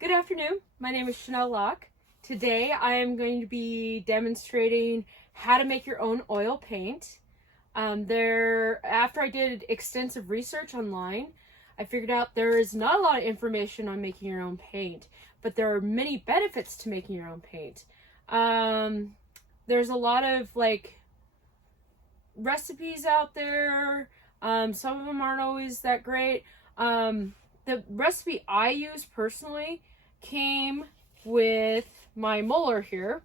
Good afternoon. My name is Chanel Locke. Today I am going to be demonstrating how to make your own oil paint. After I did extensive research online, I figured out there is not a lot of information on making your own paint, but there are many benefits to making your own paint. There's a lot of recipes out there. Some of them aren't always that great. The recipe I use personally came with my molar here.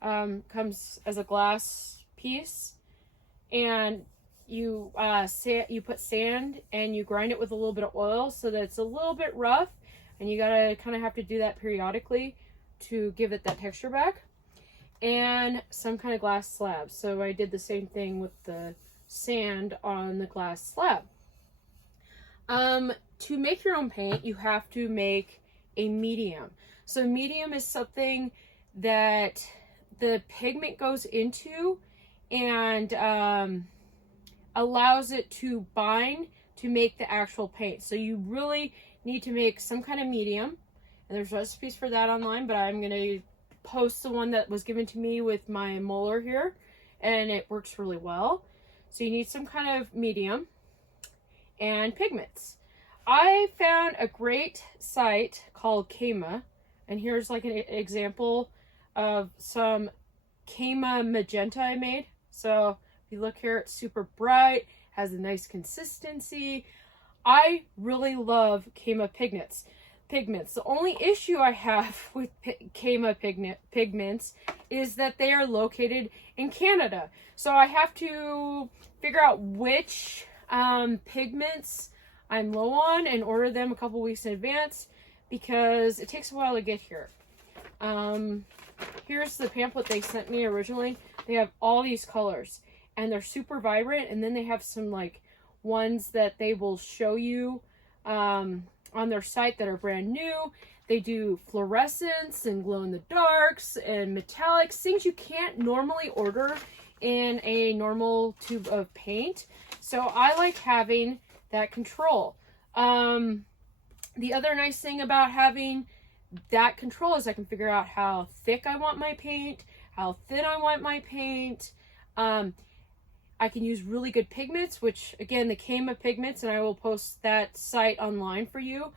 Comes as a glass piece, and you put sand and you grind it with a little bit of oil so that it's a little bit rough, and you gotta kind of have to do that periodically to give it that texture back. And some kind of glass slab. So I did the same thing with the sand on the glass slab. To make your own paint, you have to make a medium. So medium is something that the pigment goes into and allows it to bind to make the actual paint. So you really need to make some kind of medium, and there's recipes for that online, but I'm going to post the one that was given to me with my molar here, and it works really well. So you need some kind of medium and pigments. I found a great site called Kema, and here's like an example of some Kema magenta I made. So if you look here, it's super bright, has a nice consistency. I really love Kema pigments. The only issue I have with Kema pigments is that they are located in Canada. So I have to figure out which pigments I'm low on and order them a couple weeks in advance because it takes a while to get here. Here's the pamphlet they sent me originally. They have all these colors and they're super vibrant, and then they have some ones that they will show you on their site that are brand new. They do fluorescence and glow in the darks and metallics, things you can't normally order in a normal tube of paint. So I like having that control. The other nice thing about having that control is I can figure out how thick I want my paint, how thin I want my paint. I can use really good pigments, which again, the Kema pigments, and I will post that site online for you,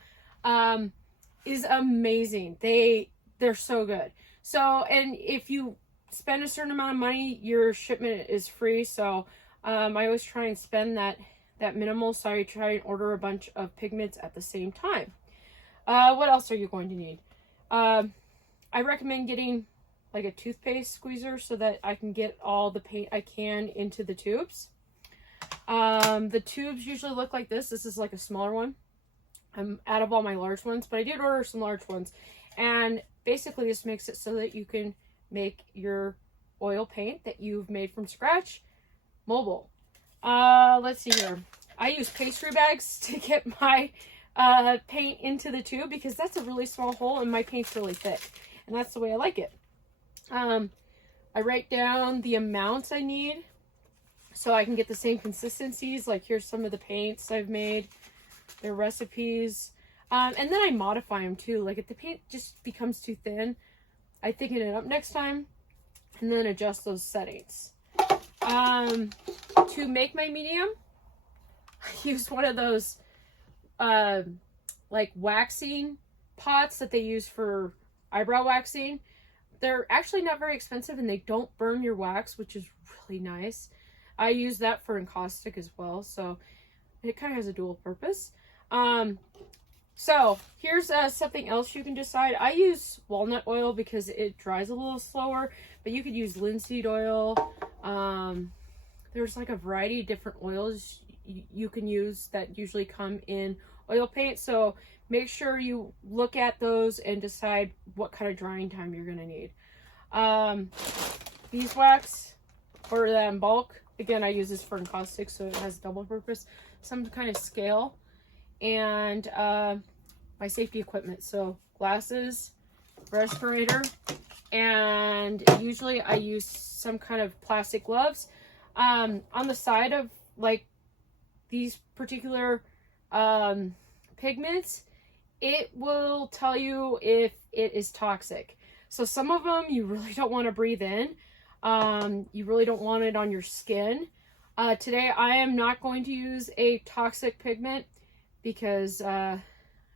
is amazing. They're so good. So, and if you spend a certain amount of money, your shipment is free. So I always try and spend that minimal, so I try and order a bunch of pigments at the same time. What else are you going to need? I recommend getting a toothpaste squeezer so that I can get all the paint I can into the tubes. The tubes usually look like this. This is like a smaller one. I'm out of all my large ones, but I did order some large ones. And basically this makes it so that you can make your oil paint that you've made from scratch mobile. Let's see here. I use pastry bags to get my paint into the tube because that's a really small hole and my paint's really thick. And that's the way I like it. I write down the amounts I need so I can get the same consistencies. Like here's some of the paints I've made, their recipes. And then I modify them too. Like if the paint just becomes too thin, I thicken it up next time and then adjust those settings. To make my medium, I used one of those waxing pots that they use for eyebrow waxing. They're actually not very expensive and they don't burn your wax, which is really nice. I use that for encaustic as well, so it kind of has a dual purpose. So here's something else you can decide. I use walnut oil because it dries a little slower, but you could use linseed oil. There's a variety of different oils you can use that usually come in oil paint. So make sure you look at those and decide what kind of drying time you're going to need. Beeswax, order that in bulk. Again, I use this for encaustic, so it has double purpose. Some kind of scale, and my safety equipment. So glasses, respirator, and usually I use some kind of plastic gloves. On the side of these particular pigments, it will tell you if it is toxic. So some of them you really don't want to breathe in. You really don't want it on your skin. Today I am not going to use a toxic pigment because I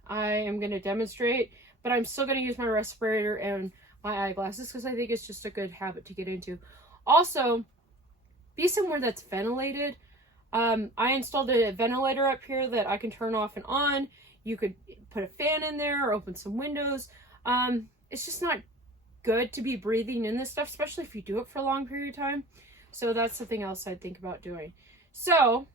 am going to demonstrate, but I'm still going to use my respirator and my eyeglasses because I think it's just a good habit to get into. Also, be somewhere that's ventilated. I installed a ventilator up here that I can turn off and on. You could put a fan in there or open some windows. It's just not good to be breathing in this stuff, especially if you do it for a long period of time. So that's something else I'd think about doing. So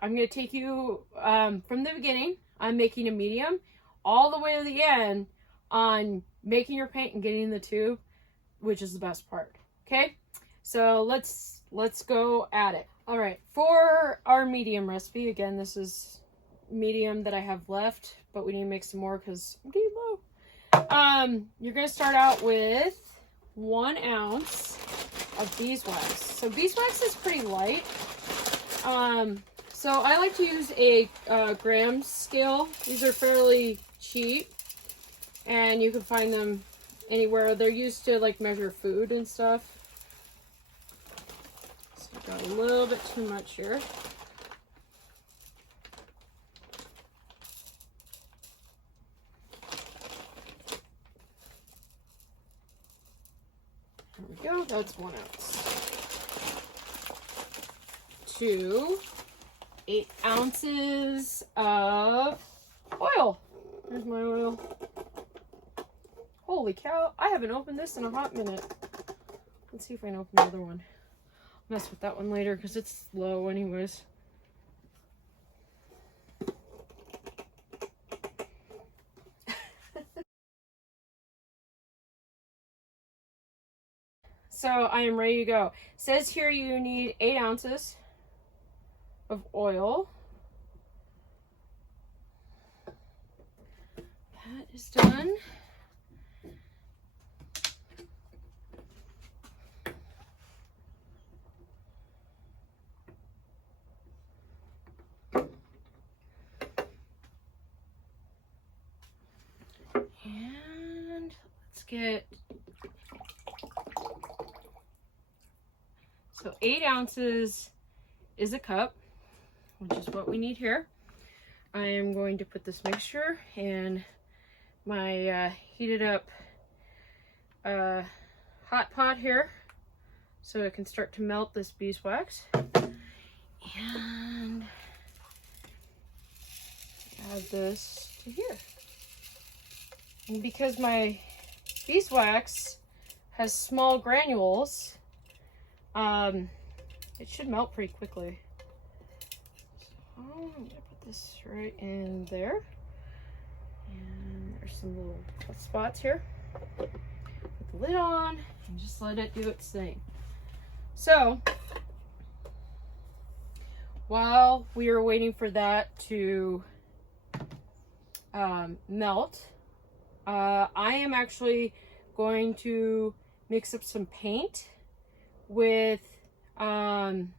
I'm going to take you from the beginning. I'm making a medium all the way to the end on making your paint and getting in the tube, which is the best part. Okay, so let's go at it. All right, for our medium recipe, again, this is medium that I have left, but we need to make some more because I'm getting low. You're going to start out with 1 ounce of beeswax. So beeswax is pretty light. So I like to use a gram scale. These are fairly cheap and you can find them anywhere. They're used to like measure food and stuff. So I've got a little bit too much here. There we go, that's 1 ounce. 8 ounces of oil. Here's my oil. Holy cow, I haven't opened this in a hot minute. Let's see if I can open the other one. I'll mess with that one later because it's low anyways. So I am ready to go. It says here you need 8 ounces of oil. That is done. And let's get, so 8 ounces is a cup, which is what we need here. I am going to put this mixture in my heated up hot pot here so it can start to melt this beeswax. And add this to here. And because my beeswax has small granules, it should melt pretty quickly. So I'm gonna put this right in there. And there's some little spots here. Put the lid on and just let it do its thing. So while we are waiting for that to melt, I am actually going to mix up some paint with some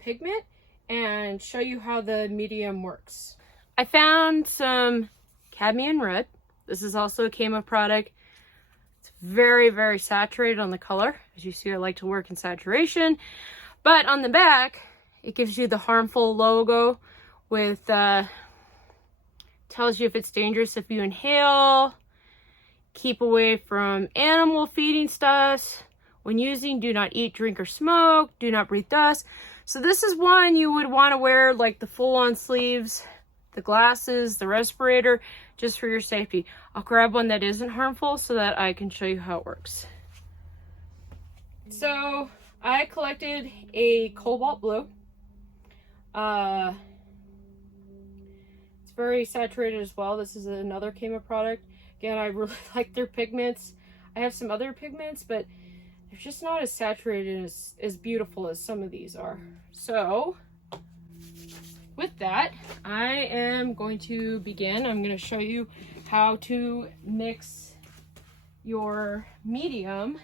pigment and show you how the medium works. I found some cadmium red. This is also a Camo product. It's very, very saturated on the color. As you see, I like to work in saturation. But on the back, it gives you the harmful logo with, tells you if it's dangerous if you inhale, keep away from animal feeding stuff. When using, do not eat, drink, or smoke. Do not breathe dust. So this is one you would want to wear like the full-on sleeves, the glasses, the respirator, just for your safety. I'll grab one that isn't harmful so that I can show you how it works. So I collected a cobalt blue. It's very saturated as well. This is another Camo product. Again, I really like their pigments. I have some other pigments, but they're just not as saturated and as beautiful as some of these are. So with that, I am going to begin. I'm going to show you how to mix your medium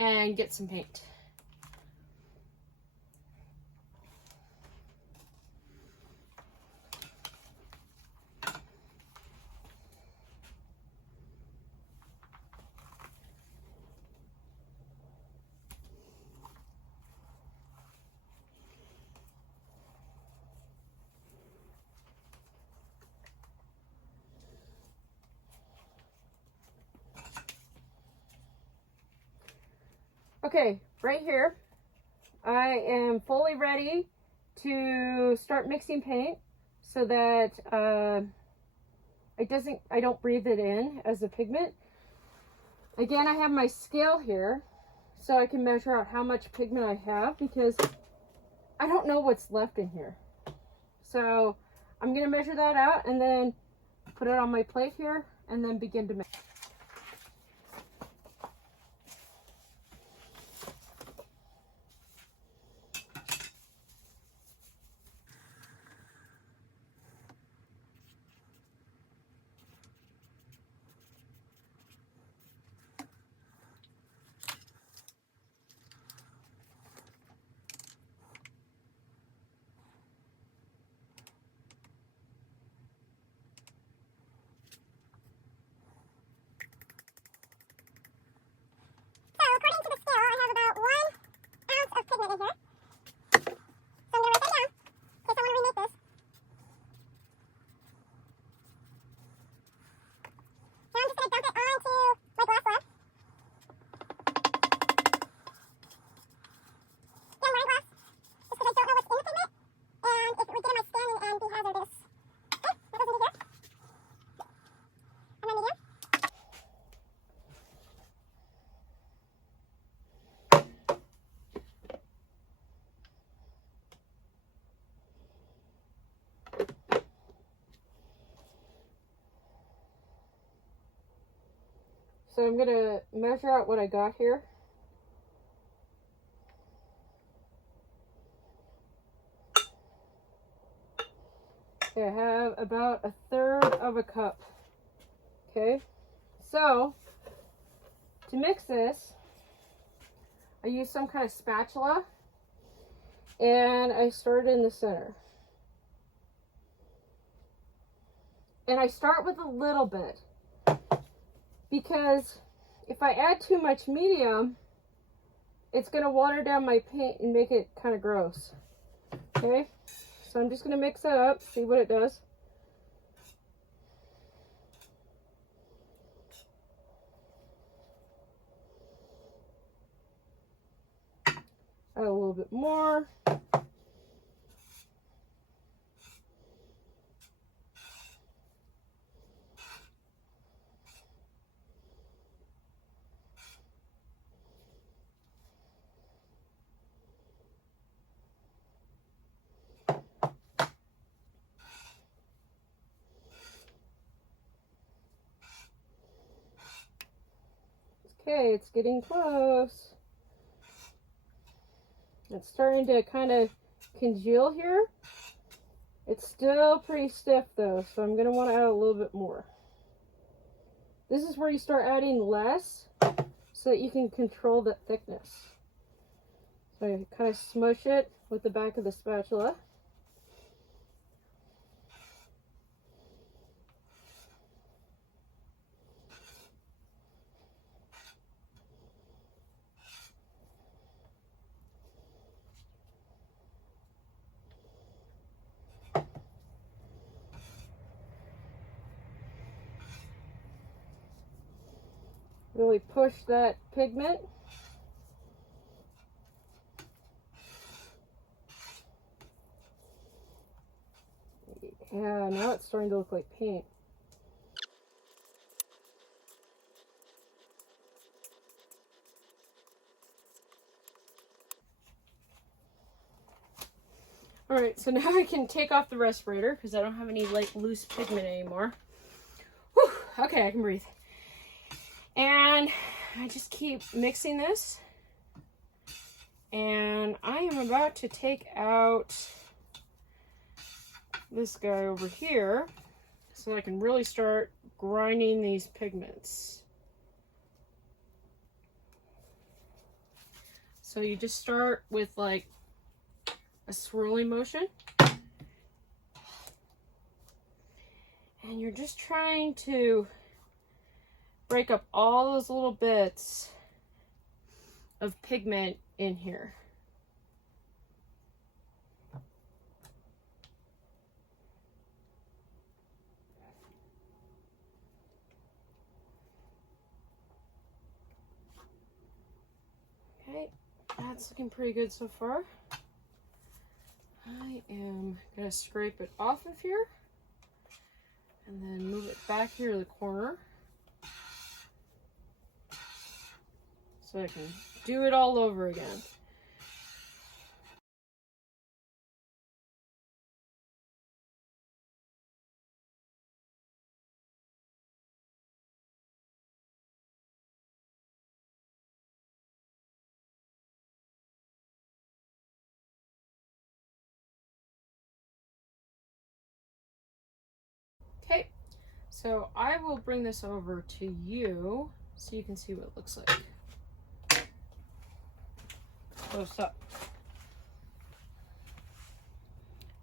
and get some paint. Okay, right here, I am fully ready to start mixing paint so that I don't breathe it in as a pigment. Again, I have my scale here so I can measure out how much pigment I have because I don't know what's left in here. So I'm going to measure that out and then put it on my plate here and then begin to mix. So I'm going to measure out what I got here. Okay, I have about 1/3 of a cup. Okay, so to mix this, I use some kind of spatula and I start in the center. And I start with a little bit because if I add too much medium, it's going to water down my paint and make it kind of gross. Okay, so I'm just going to mix that up, see what it does. Add a little bit more. Okay, it's getting close. It's starting to kind of congeal here. It's still pretty stiff though, so I'm going to want to add a little bit more. This is where you start adding less so that you can control the thickness. So I kind of smush it with the back of the spatula. Really push that pigment. Yeah, now it's starting to look like paint. Alright, so now I can take off the respirator because I don't have any loose pigment anymore. Whew, okay, I can breathe. And I just keep mixing this. And I am about to take out this guy over here so I can really start grinding these pigments. So you just start with like a swirling motion. And you're just trying to break up all those little bits of pigment in here. Okay, That's looking pretty good so far. I am going to scrape it off of here and then move it back here to the corner so I can do it all over again. Okay, so I will bring this over to you so you can see what it looks like. Close up.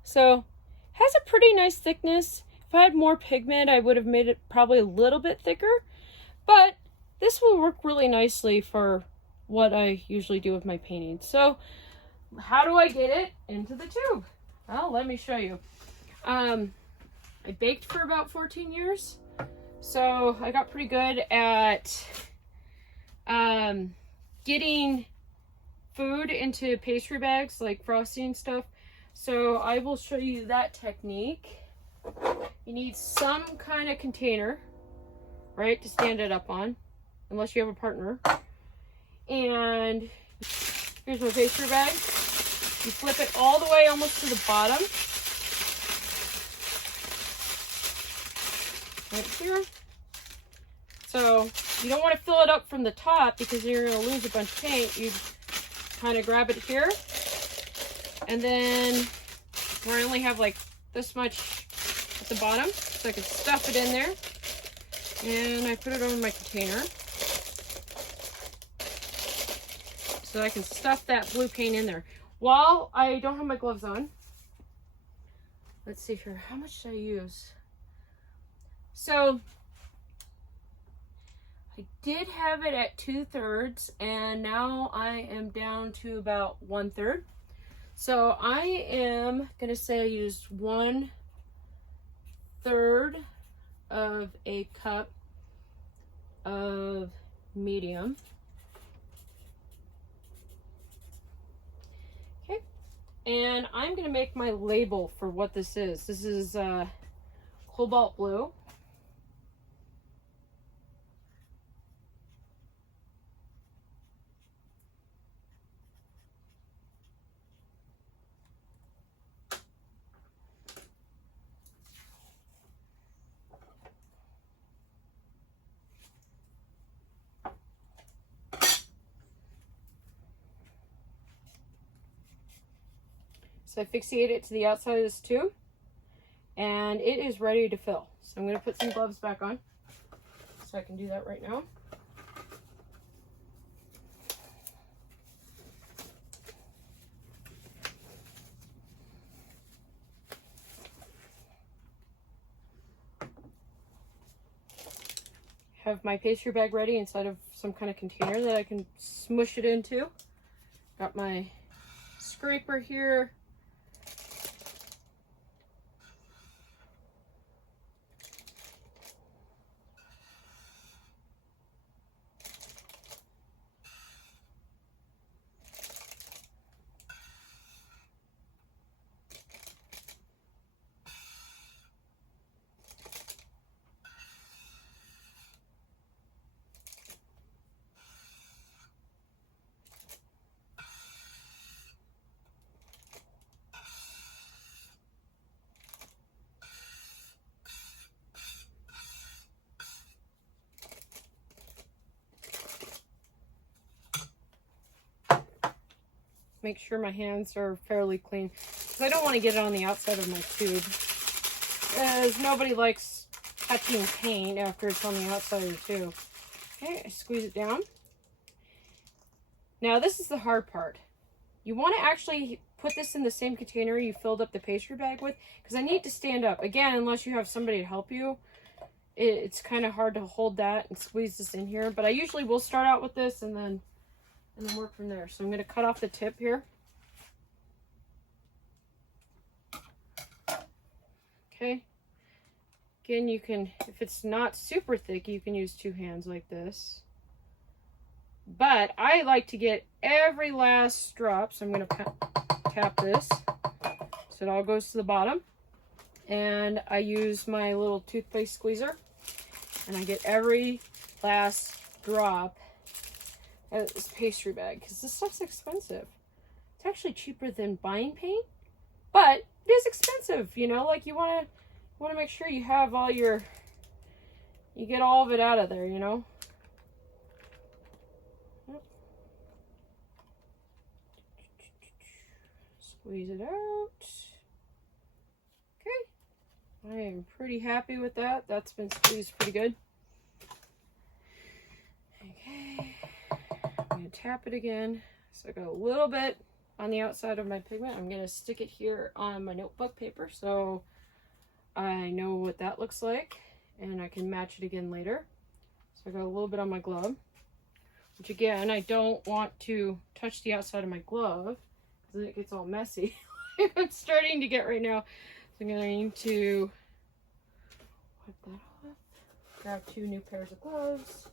So, has a pretty nice thickness. If I had more pigment, I would have made it probably a little bit thicker, but this will work really nicely for what I usually do with my paintings. So, how do I get it into the tube? Well, let me show you. I baked for about 14 years, so I got pretty good at getting food into pastry bags, like frosting and stuff. So I will show you that technique. You need some kind of container, right, to stand it up on, unless you have a partner. And here's my pastry bag. You flip it all the way almost to the bottom. Right here. So you don't want to fill it up from the top because you're going to lose a bunch of paint. You kind of grab it here, and then where I only have like this much at the bottom, so I can stuff it in there, and I put it over my container so I can stuff that blue paint in there. While I don't have my gloves on, let's see here, how much did I use? So I did have it at 2/3, and now I am down to about 1/3. So I am gonna say I used 1/3 of a cup of medium. Okay, and I'm gonna make my label for what this is. This is cobalt blue. So I fixate it to the outside of this tube, and it is ready to fill. So I'm going to put some gloves back on so I can do that right now. Have my pastry bag ready inside of some kind of container that I can smush it into. Got my scraper here. Make sure my hands are fairly clean, because I don't want to get it on the outside of my tube, as nobody likes touching paint after it's on the outside of the tube. Okay, I squeeze it down. Now this is the hard part. You want to actually put this in the same container you filled up the pastry bag with, because I need to stand up. Again, unless you have somebody to help you, it's kind of hard to hold that and squeeze this in here. But I usually will start out with this and then work from there. So I'm going to cut off the tip here. Okay. Again, you can, if it's not super thick, you can use 2 hands like this. But I like to get every last drop. So I'm going to tap this so it all goes to the bottom. And I use my little toothpaste squeezer. And I get every last drop out of this pastry bag. Because this stuff's expensive. It's actually cheaper than buying paint. But it is expensive, you know? Like you want to make sure you have all your... You get all of it out of there, you know? Squeeze it out. Okay. I am pretty happy with that. That's been squeezed pretty good. Okay. I'm going to tap it again. So I got a little bit on the outside of my pigment. I'm going to stick it here on my notebook paper so I know what that looks like. And I can match it again later. So I got a little bit on my glove, which again, I don't want to touch the outside of my glove because then it gets all messy. I'm starting to get right now. So I'm going to wipe that off. Grab 2 new pairs of gloves.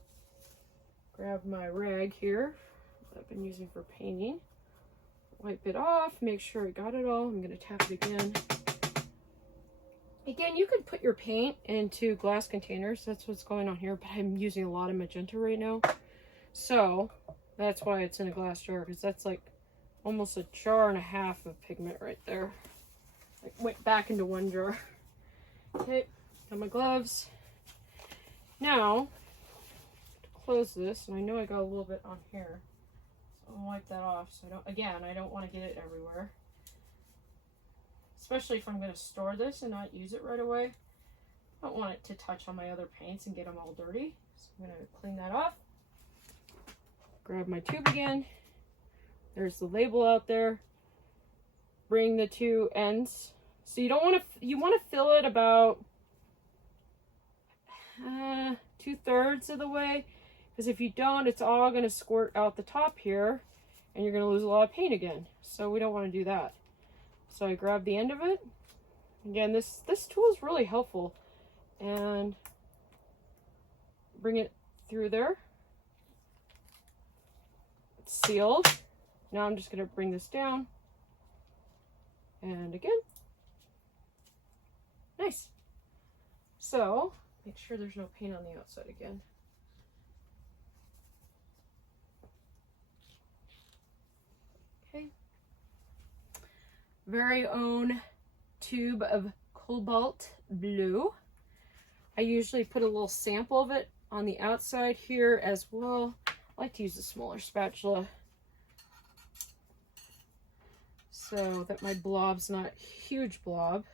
Grab my rag here that I've been using for painting. Wipe it off, make sure I got it all. I'm going to tap it again. Again, you could put your paint into glass containers. That's what's going on here, but I'm using a lot of magenta right now. So that's why it's in a glass jar, because that's like almost a jar and a half of pigment right there. Like went back into one jar. Okay, got my gloves. Now, to close this, and I know I got a little bit on here, so I'll wipe that off. So I don't want to get it everywhere. Especially if I'm going to store this and not use it right away. I don't want it to touch on my other paints and get them all dirty. So I'm going to clean that off. Grab my tube again. There's the label out there. Bring the 2 ends. So you want to fill it about 2/3 of the way. Because if you don't, it's all going to squirt out the top here. And you're going to lose a lot of paint again. So we don't want to do that. So I grab the end of it. Again, this tool is really helpful. And bring it through there. It's sealed. Now I'm just going to bring this down. And again. Nice. So, make sure there's no paint on the outside again. Okay. Very own tube of cobalt blue. I usually put a little sample of it on the outside here as well. I like to use a smaller spatula so that my blob's not a huge blob.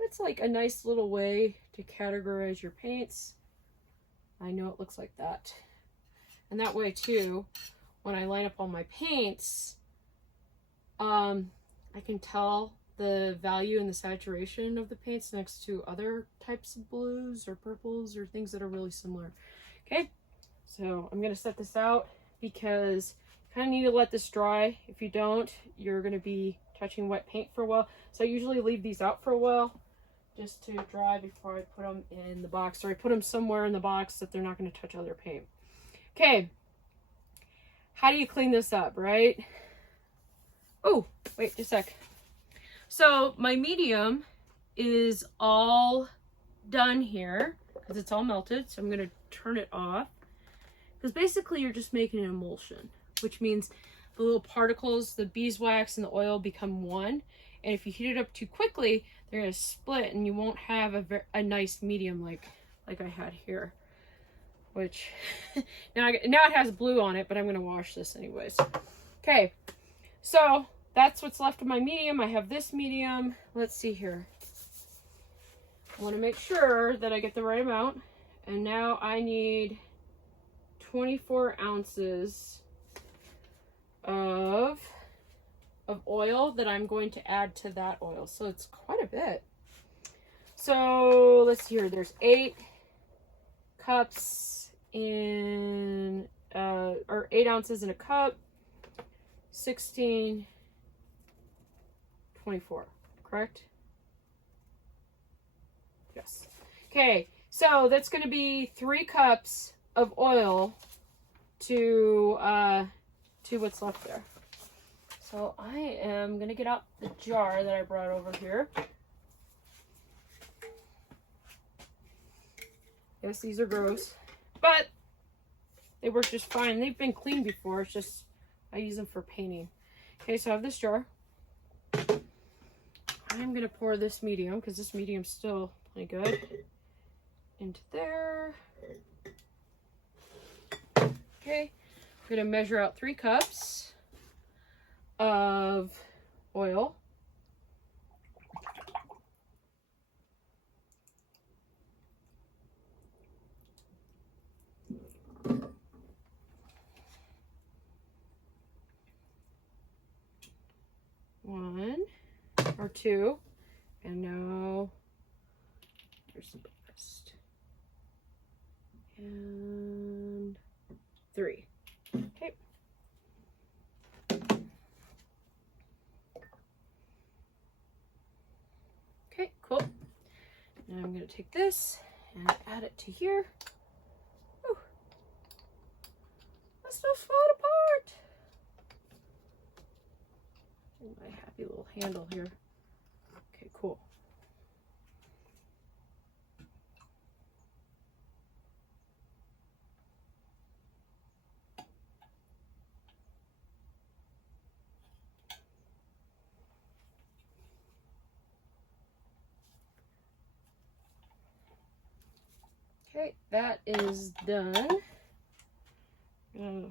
It's like a nice little way to categorize your paints. I know it looks like that. And that way too, when I line up all my paints, I can tell the value and the saturation of the paints next to other types of blues or purples or things that are really similar. Okay, so I'm going to set this out because you kind of need to let this dry. If you don't, you're going to be touching wet paint for a while. So I usually leave these out for a while just to dry before I put them in the box, or I put them somewhere in the box that they're not going to touch other paint. Okay, how do you clean this up, right? Oh, wait just a sec. So my medium is all done here because it's all melted. So I'm going to turn it off because basically you're just making an emulsion, which means the little particles, the beeswax and the oil become one. And if you heat it up too quickly, they're going to split and you won't have a nice medium like I had here. Which now it has blue on it, but I'm going to wash this anyways. Okay. So that's what's left of my medium. I have this medium. Let's see here. I want to make sure that I get the right amount. And now I need 24 ounces of oil that I'm going to add to that oil. So it's quite a bit. So let's see here. There's 8 cups in, or 8 ounces in a cup. 16, 24, correct? Yes. Okay, so that's going to be 3 cups of oil to what's left there. So I am going to get out the jar that I brought over here. Yes, these are gross, but they work just fine. They've been cleaned before. It's just I use them for painting. Okay, so I have this jar. I'm going to pour this medium, because this medium's still pretty good, into there. Okay, I'm going to measure out 3 cups of oil. One or 2, and now there's the rest, and 3. Okay. Okay, cool. Now I'm going to take this and add it to here. Whew. That stuff's falling apart. My happy little handle here. Okay, cool. Okay, that is done. I'm gonna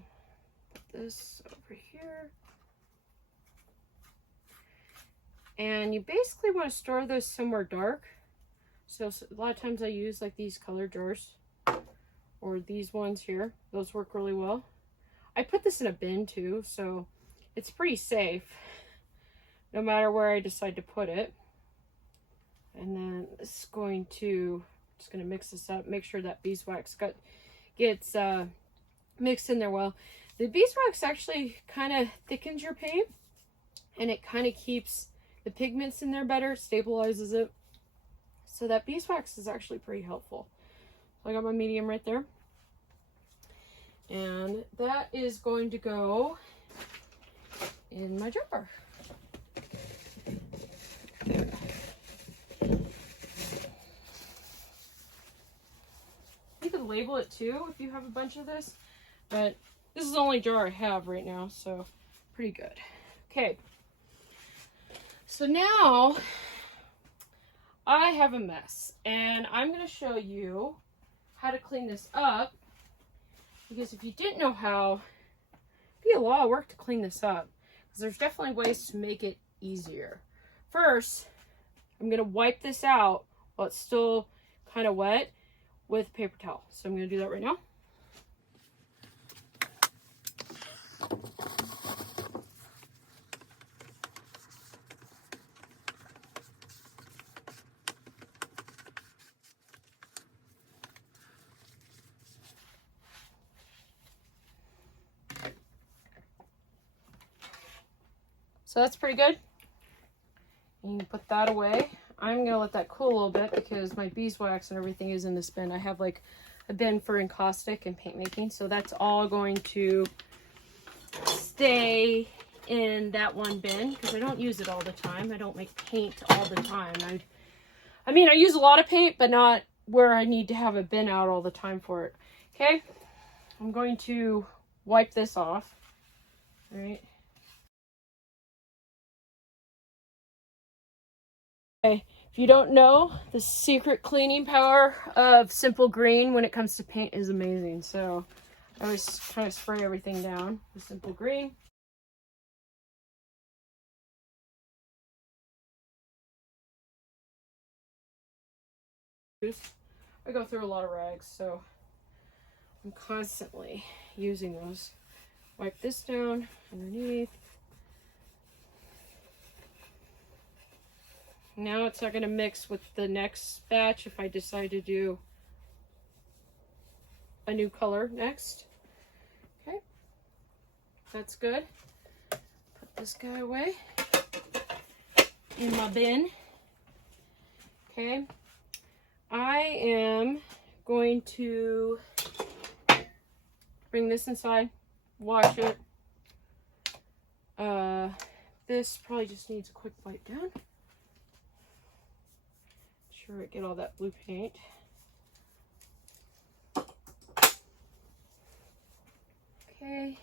put this over here. And you basically want to store this somewhere dark. So a lot of times I use like these color jars or these ones here. Those work really well. I put this in a bin too, so it's pretty safe no matter where I decide to put it. And then it's going to, just going to mix this up, make sure that beeswax gets mixed in there well. The beeswax actually kind of thickens your paint, and it kind of keeps the pigments in there better, stabilizes it. So that beeswax is actually pretty helpful. So I got my medium right there. And that is going to go in my jar. You could label it too if you have a bunch of this, but this is the only jar I have right now, so pretty good. Okay. So now I have a mess, and I'm going to show you how to clean this up, because if you didn't know how, it'd be a lot of work to clean this up, because there's definitely ways to make it easier. First, I'm going to wipe this out while it's still kind of wet with a paper towel. So I'm going to do that right now. So that's pretty good. You can put that away. I'm going to let that cool a little bit because my beeswax and everything is in this bin. I have like a bin for encaustic and paint making. So that's all going to stay in that one bin because I don't use it all the time. I don't make paint all the time. I mean, I use a lot of paint, but not where I need to have a bin out all the time for it. Okay. I'm going to wipe this off. All right. Okay, if you don't know, the secret cleaning power of Simple Green when it comes to paint is amazing. So I always try to spray everything down with Simple Green. I go through a lot of rags, so I'm constantly using those. Wipe this down underneath. Now it's not going to mix with the next batch if I decide to do a new color next. Okay, that's good. Put this guy away in my bin. Okay, I am going to bring this inside, wash it. This probably just needs a quick wipe down. Make sure I get all that blue paint. Okay,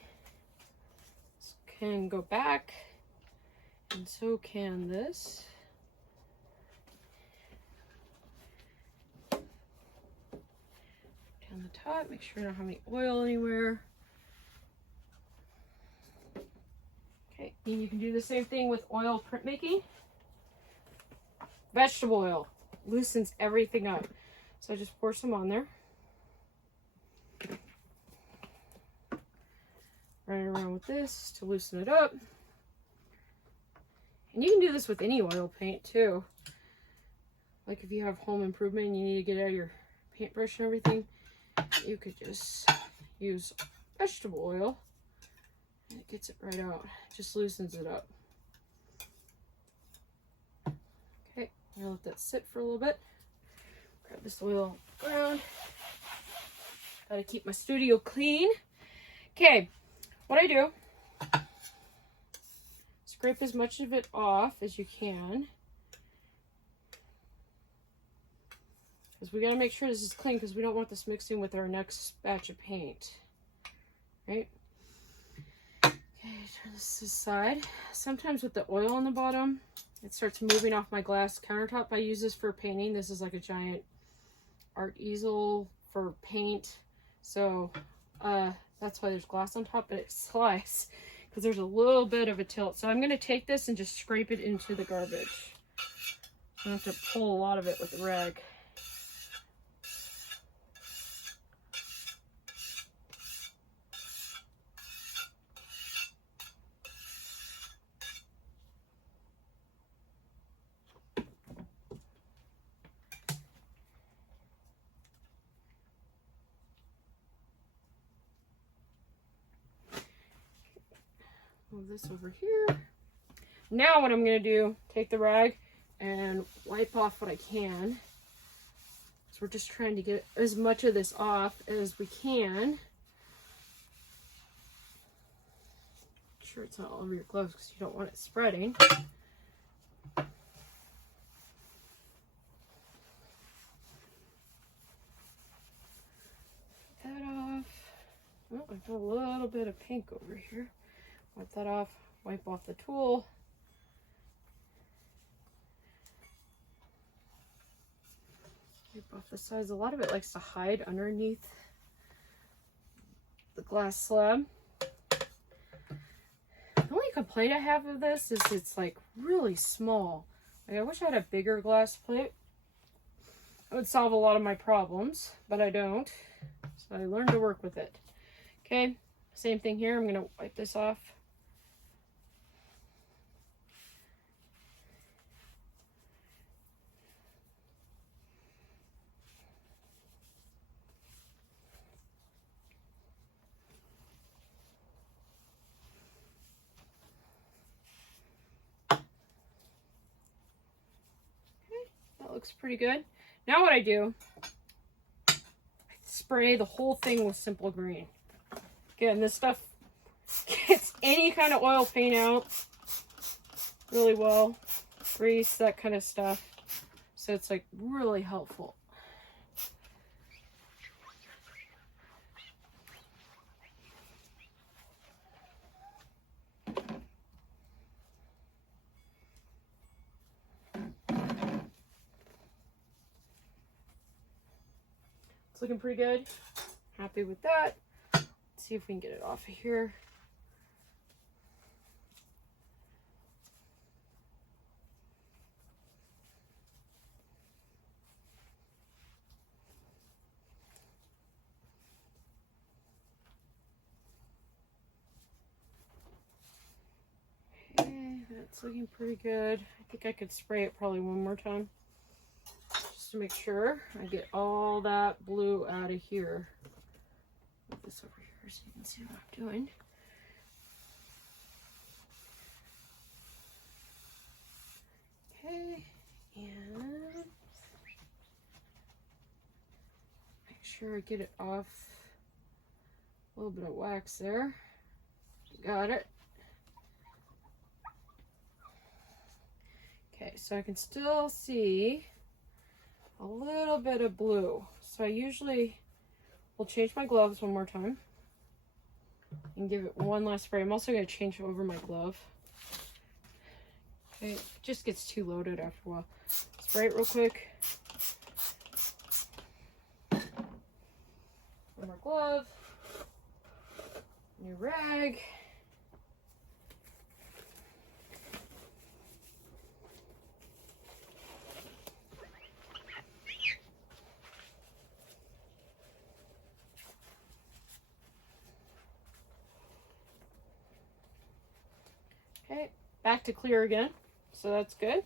this can go back, and so can this. Down the top, make sure I don't have any oil anywhere. Okay, and you can do the same thing with oil printmaking. Vegetable oil loosens everything up. So I just pour some on there. Run it around with this to loosen it up. And you can do this with any oil paint too. Like if you have home improvement and you need to get out your paintbrush and everything, you could just use vegetable oil and it gets it right out. It just loosens it up. Okay, I'm gonna let that sit for a little bit. Grab this oil on the ground. Gotta keep my studio clean. Okay, what I do, scrape as much of it off as you can. Because we gotta make sure this is clean because we don't want this mixing with our next batch of paint. Right? Okay, turn this aside. Sometimes with the oil on the bottom, it starts moving off my glass countertop. I use this for painting. This is like a giant art easel for paint. So that's why there's glass on top, but it slides because there's a little bit of a tilt. So I'm going to take this and just scrape it into the garbage. I have to pull a lot of it with the rag. Move this over here. Now what I'm going to do, take the rag and wipe off what I can. So we're just trying to get as much of this off as we can. Make sure it's not all over your gloves because you don't want it spreading. That off. Oh, I've got a little bit of pink over here. Wipe that off, wipe off the tool. Wipe off the sides. A lot of it likes to hide underneath the glass slab. The only complaint I have of this is it's like really small. Like I wish I had a bigger glass plate. That would solve a lot of my problems, but I don't. So I learned to work with it. Okay, same thing here. I'm going to wipe this off. Looks pretty good. Now what I do, I spray the whole thing with simple green. Again, this stuff gets any kind of oil paint out really well. Grease, that kind of stuff. So it's like really helpful. It's looking pretty good. Happy with that. Let's see if we can get it off of here. Okay, that's looking pretty good. I think I could spray it probably one more time. To make sure I get all that blue out of here. Put this over here so you can see what I'm doing. Okay, and make sure I get it off A little bit of wax there. Got it. Okay, so I can still see a little bit of blue. So I usually will change my gloves one more time and give it one last spray. I'm also going to change over my glove. Okay, it just gets too loaded after a while. Spray it real quick. One more glove. New rag. Okay, back to clear again. So that's good.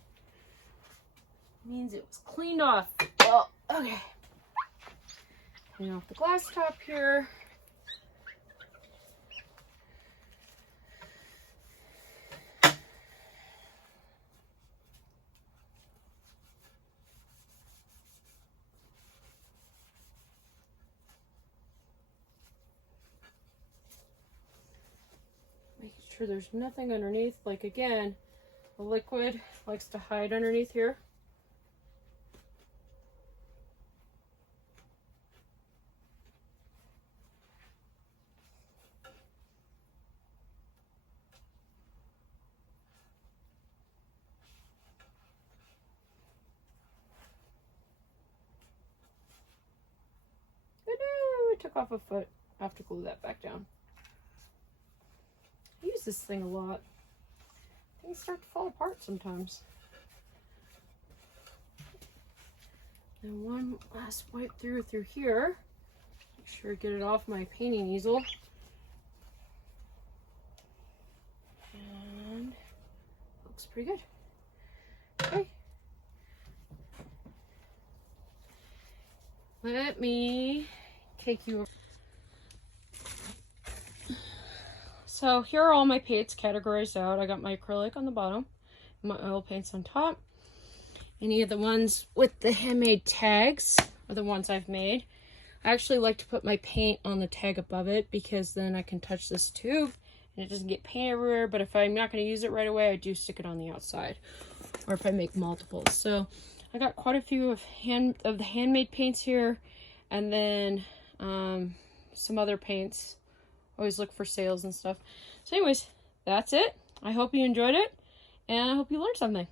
Means it was cleaned off. Well, okay. Clean off the glass top here. Making sure there's nothing underneath. Like again, the liquid likes to hide underneath here. I took off a foot. I have to glue that back down. I use this thing a lot. Things start to fall apart sometimes. And one last wipe through here. Make sure to get it off my painting easel. And looks pretty good. Okay. Let me take you. So here are all my paints categorized out. I got my acrylic on the bottom, my oil paints on top. Any of the ones with the handmade tags are the ones I've made. I actually like to put my paint on the tag above it because then I can touch this tube and it doesn't get paint everywhere. But if I'm not going to use it right away, I do stick it on the outside, or if I make multiples. So I got quite a few of the handmade paints here, and then some other paints. Always look for sales and stuff. So anyways, that's it. I hope you enjoyed it, and I hope you learned something.